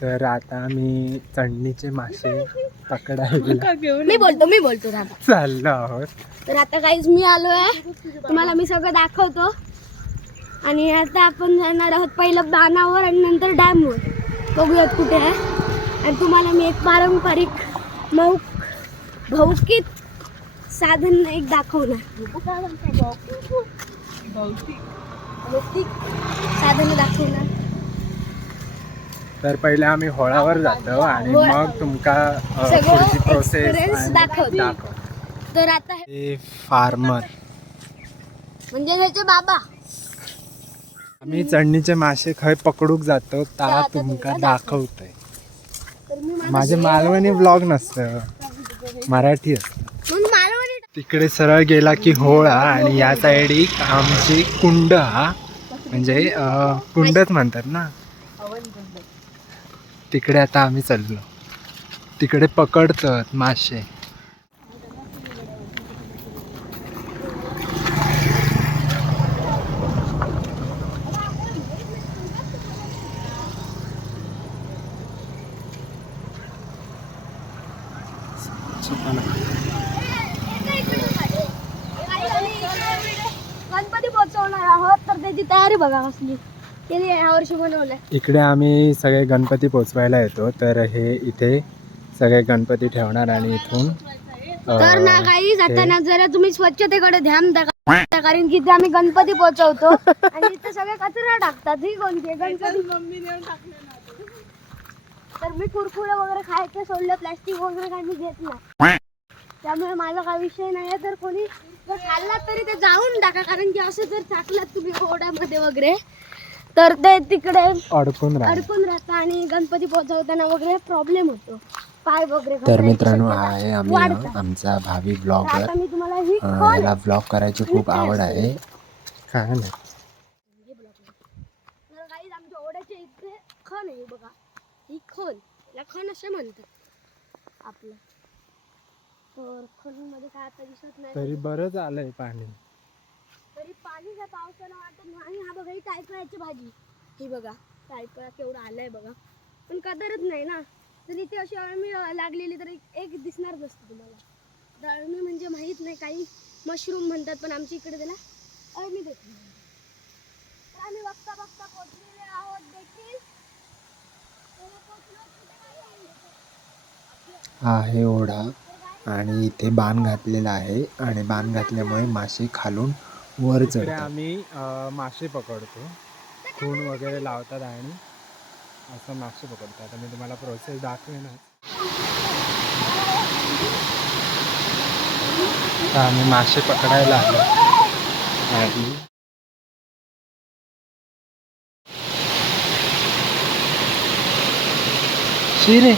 तर आता मी चढणीचे मासे पकडायला मी बोलतो दादा चाललो आहोत. तर आता काहीच मी आलोय, तुम्हाला मी सगळं दाखवतो. आणि आता आपण जाणार आहोत पहिलं बाणावर आणि नंतर डॅमवर. बघूयात कुठे आहे. आणि तुम्हाला मी एक पारंपरिक भौतिक साधन एक दाखवणार. भौतिक साधन दाखवणार. तर पहिले आम्ही होळावर जातो आणि मग तुमका पुढची प्रोसेस दाखवतो. तर आता हे फार्मर म्हणजे त्याचे बाबा. आम्ही चढणीचे मासे खय पकडूक जातो ता तुमका दाखवतोय. तर मी माझे मालवणी ब्लॉग नसतं, मराठी असतं. तिकडे सरळ गेला की होळा आणि या साईड आमची कुंड, हा म्हणजे कुंडच म्हणतात ना. तिकडे आता आम्ही चाललो, तिकडे पकडतात मासे. गणपती पोहोचवणार आहोत, तर त्याची तयारी बघा कसली केली या वर्षी बनवलंय. इकडे आम्ही सगळे गणपती पोचवायला येतो, तर हे इथे सगळे गणपती ठेवणार आणि इथून तर ना काही जाताना जरा तुम्ही स्वच्छतेकडे ध्यान द्या, कारण की इथे आम्ही गणपती पोहोचवतो आणि इथे सगळे कचरा टाकतात. ही कोणती गणपती मम्मी नेऊन टाकले. तर मी कुरकुरे वगैरे खायचं सोडलं, प्लॅस्टिक वगैरे काही मी घेत नाही, त्यामुळे माझा काही विषय नाही आहे. तर कोणी जर खाल्ला तरी ते जाऊन टाका, कारण की असं जर टाकलात तुम्ही ओढ्यामध्ये वगैरे तर ते तिकडे अडकून राहतं आणि गणपती पोहोचवताना वगैरे प्रॉब्लेम होतो, पाय वगैरे. तर मित्रांनो, हा आहे आमचा भावी ब्लॉगर. मी तुम्हाला ही याला ब्लॉग करायची खूप आवड आहे. काय नाही, आमच्या ओढ्याच्या इथे खण आहे बघा, ही खण, या खण असे म्हणतात आपलं. तर खण मध्ये काय आता दिसत नाही, तरी बरंच आलंय पाणी. तरी पाणी काय पावसाला वाटत नाही. हा बघा, ही टायफायडची भाजी, ही बघा टायफायड केवढा आलाय बघा, पण कदरच नाही ना. तर इथे अशी अळमी लागलेली तर एक दिसणार नसते तुम्हाला. अळमी म्हणजे माहीत नाही, काही मशरूम म्हणतात, पण आमच्या इकडे त्याला अळमी देखील. तर आम्ही बघता पोचलेले आहोत देखील. हा आहे ओढा आणि इथे बाण घातलेला आहे आणि बाण घातल्यामुळे मासे खालून वर चढतात. आम्ही मासे पकडतो, खून वगैरे लावतात आणि असं मासे पकडतात. मी तुम्हाला प्रोसेस दाखवेन. आम्ही मासे पकडायला आलो आणि शिरे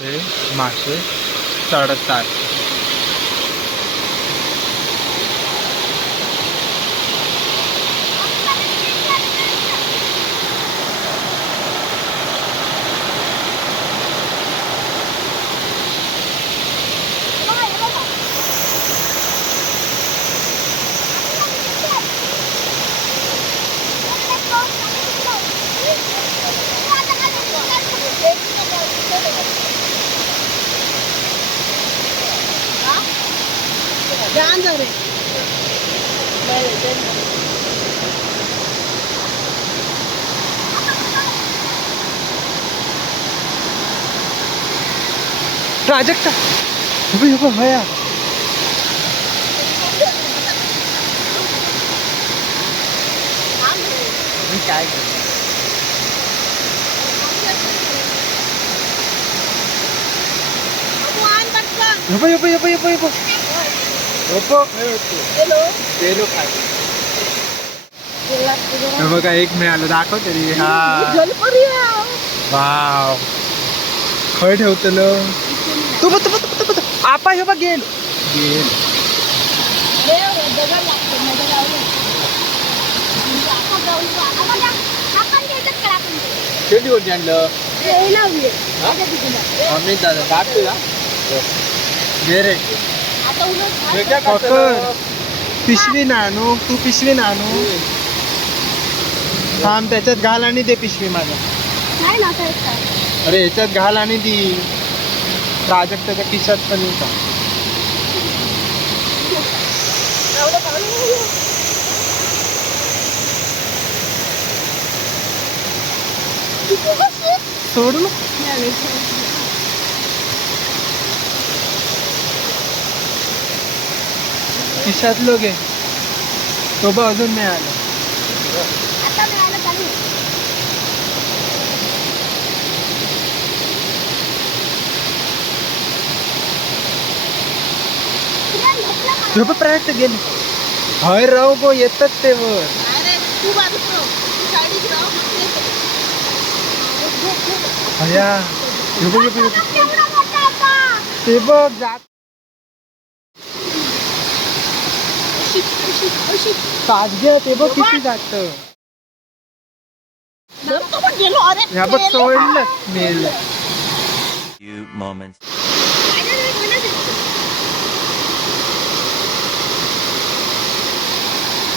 ते मासे चढतात. प्राजक्ता भया काय बघा, एक मिळालं, दाखव तरी. हा वाव, खय ठेवतलं तू. आपा हे बघ गेल गेल. शेवटी कोणती आणलं आम्ही दादा काढतो ना घे रे. पिशवी ना आणू तू पिशवी ना आणू थांब त्याच्यात घाल आणि दे पिशवी माझ्या. अरे ह्याच्यात घाल आणि दी प्राजक्ताच्या खिशात पण येऊ का. सोडू खिशात लोक आहे तो बघ अजून नाही आला. प्रयत्न गेले हय राव गो येतात ते वर. हया ते बघ जात ताजग्या ते बघ किती जात. ह्या बघ सोडलं मेल.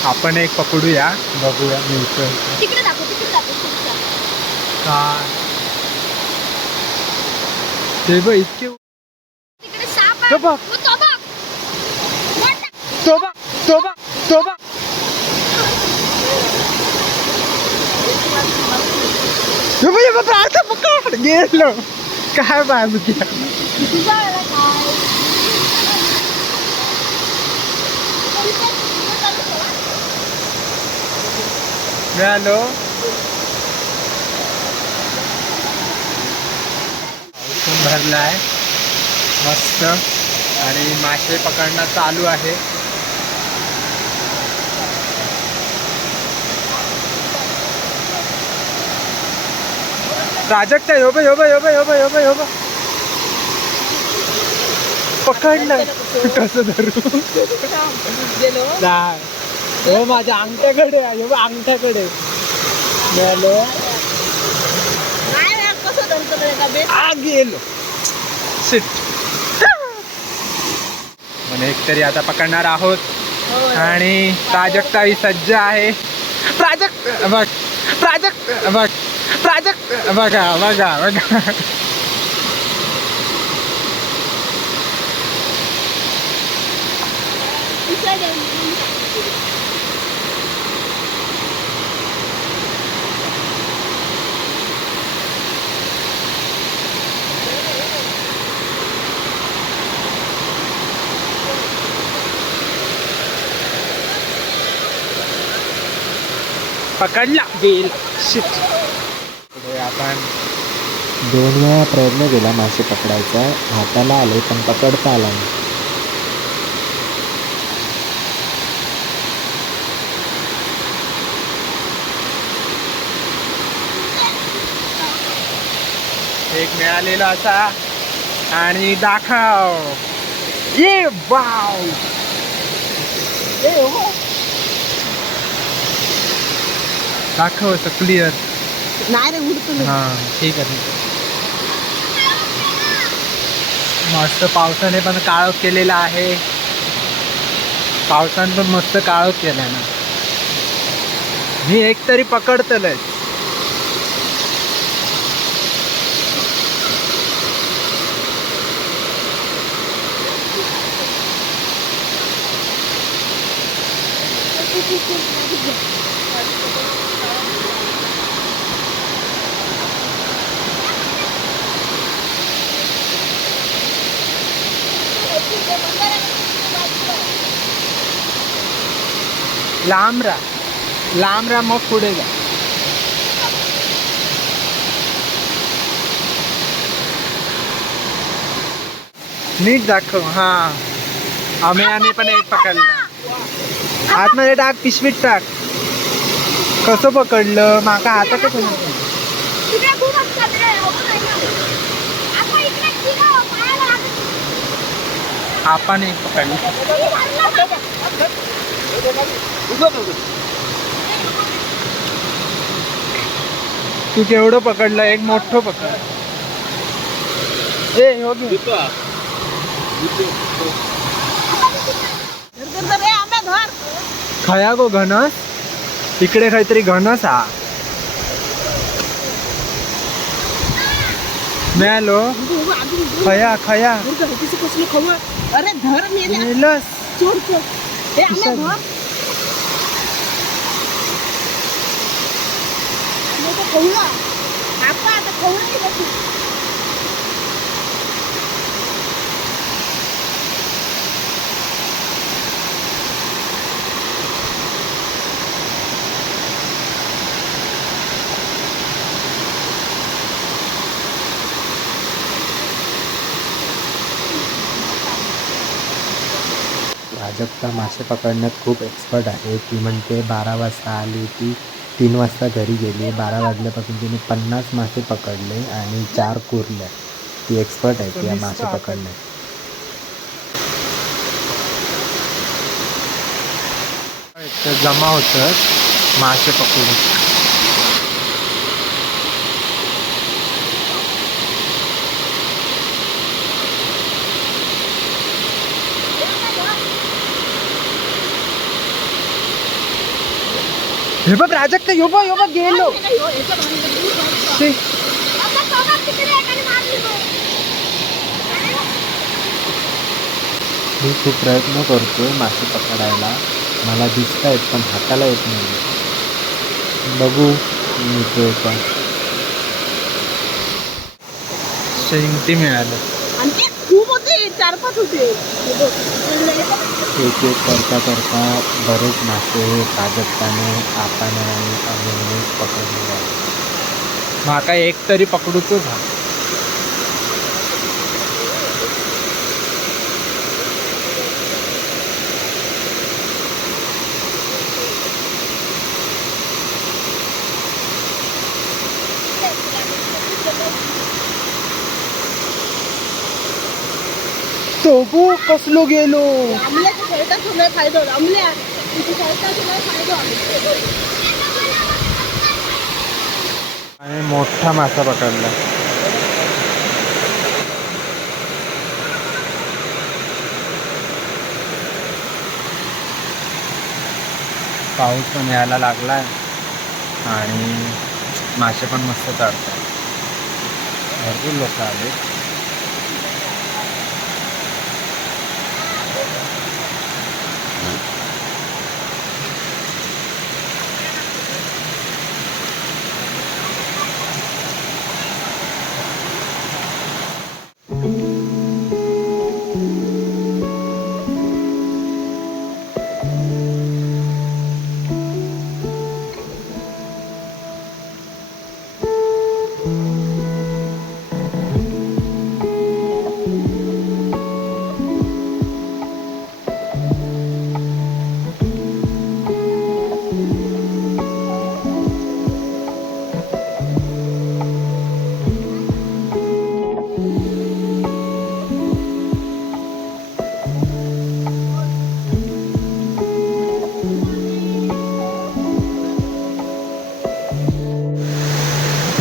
आपण एक पकडूया बघूया मिळतोय काय ते बघ इतके. तो बघ तो बघ तो बघ तो बघ पकड गेलो काय बाजू मिळालो. भरलाय मस्त आणि मासे पकडणं चालू आहे. प्राजक्ता यो पकडलं कसं धरू हो माझ्या अंगठ्याकडे अंगठ्याकडे मिळालो. गेलो शिट. म्हणजे एकतरी आता पकडणार आहोत आणि प्राजक्ता सज्ज आहे. प्राजक्त बघ प्राजक्त बघ प्राजक्त बघा बघा बघा. पकडला गेल शिट. पुढे आपण 2 वेळा प्रयत्न केला मासे पकडायचा. हाताला आले पण पकडता आला नाही. एक मिळालेला असा आणि दाखव ये वाव. दाखव असं क्लिअर नाही रे उडतो. हा ठीक आहे मस्त. पावसाने पण काळोख केलेला आहे. पावसाने पण मस्त काळोख केलाय ना. मी एक तरी पकडतलंय. लांब राहा मग पुढे जा. नीट दाखव. हा आम्ही पण एक पकडला. आतमध्ये टाक पिशवीत टाक. कसं पकडलं माका आता कसं आपण एक पकडली. तू केवढं पकडलं? एक मोठं पकड. ए हो घे. खया गो घनस. तिकडे काहीतरी घनस हा. मिळालो. खया खया अरे धर मेलस. प्राजक्ता मासे पकडण्यात खूप एक्सपर्ट आहे. ती म्हणते 12 वाजता आली, ती 3 वाजता घरी गेली. 12 वाजल्यापासून तिने 50 मासे पकडले आणि 4 कुरल्या. ती एक्सपर्ट आहे ती मासे पकडण्यात. जमा होतं मासे पकडून. हे बघ प्राजक्त, यो बघ गेलो. मी खूप प्रयत्न करतोय मासे पकडायला. मला दिसत आहेत पण हाताला येत नाही. बघू मिळतोय का. शेंगटी मिळालं. आणखी खूप होते, 4-5 होते. एक एक करता करता बरेच मासे प्राजक्ताने, आपण आणि अमोलने पकडले आहे. माका एक तरी पकडूचो हा. तो कसलो गेलो. आमल्याच्या खेळता तुला फायदा होता. आमल्या तिथे खेळता तुला फायदा होता. आणि मोठा मासा पकडला. पाऊस पण यायला लागलाय आणि मासे पण मस्त चढतात. भरपूर लोक आले.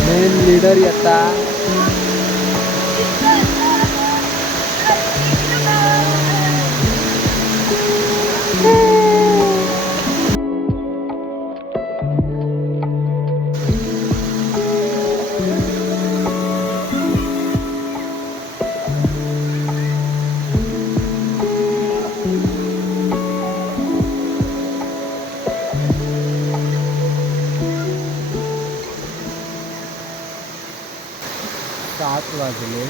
मेन लीडर येता. सात वाजले.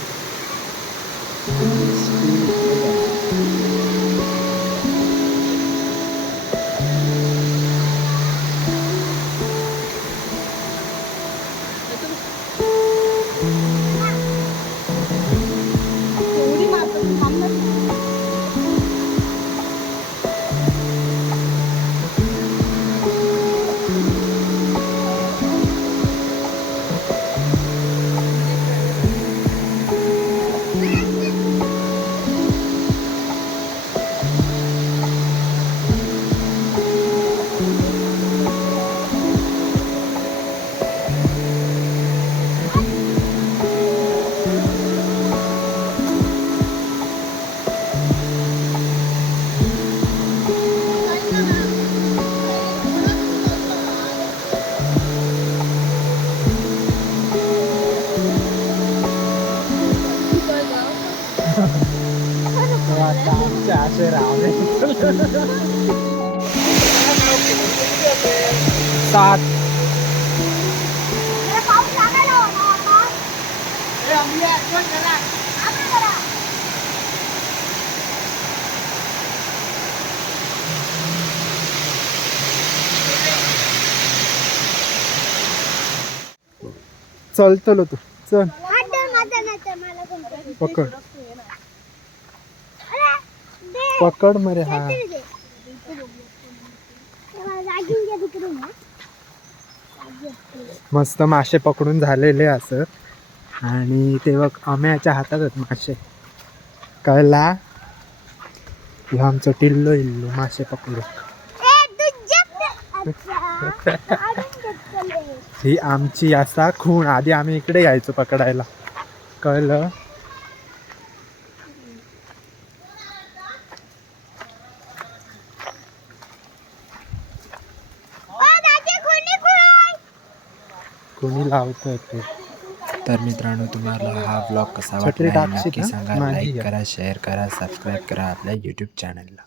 एवढी मात्र थांबणार. असे रावणे 7 पाऊस लागायला होता आता. आता करा. चलतलो तू चल हात धर माझा नाही तर मला कोणतं. पकड अरे, दे. पकड मरे हा काहीतरी दे. तेव्हा जागीन घ्या तिकडून ना. मस्त मासे पकडून झालेले असं आणि ते बघ अम्याच्या हातात आहेत मासे कळला ह्यो आमचं टिल्लो इल्लो मासे पकडू ए, तुझ्या अच्छा. काढून घेतले. ही आमची असा खूण आधी आम्ही इकडे यायचो पकडायला कळलं कोणी लावतोय ते तर मित्रांनो तुम्हाला हा ब्लॉग कसा छत्री वाटला हे टाकशील नक्की ना? सांगा. नाही लाईक आहे. करा, शेअर करा, सबस्क्राईब करा आपल्या यूट्यूब चॅनलला.